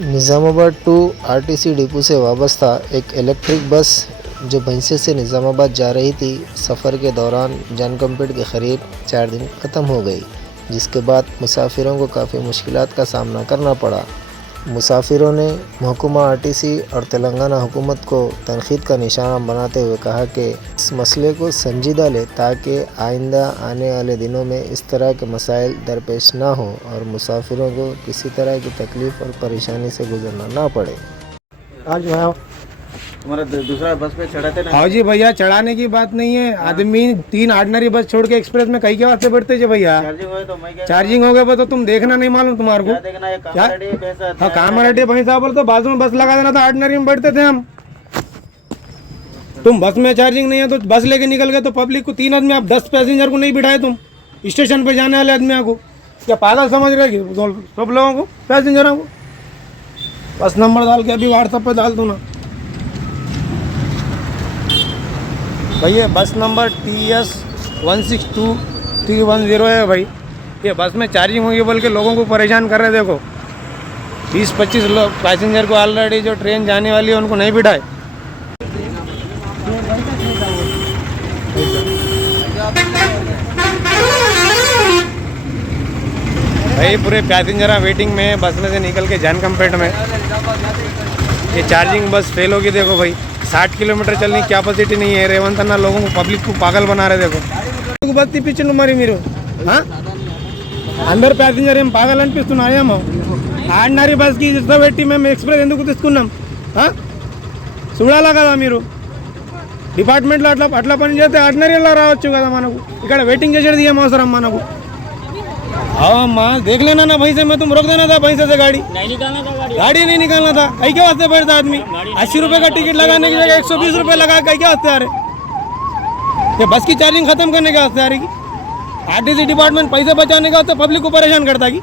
Nizamabad to RTC depot से वाबस्ता एक इलेक्ट्रिक बस जो भैंसे से निज़ामाबाद जा रही थी, सफ़र के दौरान जानकंपेट के करीब 4 दिन ख़त्म हो गई, जिसके बाद मुसाफिरों को काफ़ी मुश्किलात का सामना करना पड़ा। मुसाफिरों ने महकमा आरटीसी और तेलंगाना हुकूमत को तनक़ीद का निशाना बनाते हुए कहा कि इस मसले को संजीदा लें ताकि आइंदा आने वाले दिनों में इस तरह के मसाइल दरपेश ना हो और मुसाफिरों को किसी तरह की तकलीफ़ और परेशानी से गुजरना ना पड़े। आज जो है हमारा दूसरा बस पे चढ़ाते ना। हाँ जी भैया, चढ़ाने की बात नहीं है। आदमी 3 ऑर्डिनरी बस छोड़ के एक्सप्रेस में कहीं के वास्ते बैठते थे भैया। चार्जिंग हो तो मैं क्या चार्जिंग हो गया तो तुम देखना नहीं मालूम तुम्हारे क्या को देखना है? क्या? कामरेडी पैसा हाँ, कामारेड्डी भैंसा पर तो बाजू में बस लगा देना था, ऑर्डिनरी में बैठते थे हम। तुम बस में चार्जिंग नहीं है तो बस लेके निकल गए तो पब्लिक को 3 आदमी, आप 10 पैसेंजर को नहीं बिठाए तुम स्टेशन पे जाने वाले आदमियों को। क्या पागल समझ रहे सब लोगों को, पैसेंजरों को? बस नंबर डाल के अभी व्हाट्सएप पे डाल दो ना भैया। बस नंबर TS162310 है भाई। ये बस में चार्जिंग होगी बोल के लोगों को परेशान कर रहे। देखो 20-25 लोग पैसेंजर को ऑलरेडी जो ट्रेन जाने वाली है उनको नहीं बिठाए। भाई पूरे पैसेंजर वेटिंग में बस में से निकल के जानकंपेट में। ये चार्जिंग बस फेल होगी। देखो भाई 60 किलोमीटर चलने की कैपेसिटी नहीं है। रेवंत अन्ना लोगों को, पब्लिक को पागल बना रहे। देखो बत्ती पिछन మరి మీరు అందరు ప్యాసింజర్ ఏం పాగల్ అనిపిస్తున్నాయేమో? ఆర్డినరీ బస్కి ఇస్తా పెట్టి మేము ఎక్స్ప్రెస్ ఎందుకు తీసుకున్నాం? చూడాలా కదా మీరు? డిపార్ట్మెంట్లో అట్లా పని చేస్తే ఆర్డినరీలో రావచ్చు కదా మనకు। ఇక్కడ వెయిటింగ్ చేసేది ఏం అవసరం మనకు? अम्मा देख लेना ना भैंसे में, तुम रोक देना था भैंसे से गाड़ी नहीं निकालना था। गाड़ी नहीं निकालना था। कई के वास्ते बैठता आदमी? 80 रुपये का टिकट लगाने की जगह 120 रुपये लगा कई के वास्ते आ रहे? ये बस की चार्जिंग खत्म करने के वास्ते आ रही? आरटीसी डिपार्टमेंट पैसे बचाने का वास्ते पब्लिक को परेशान करता है।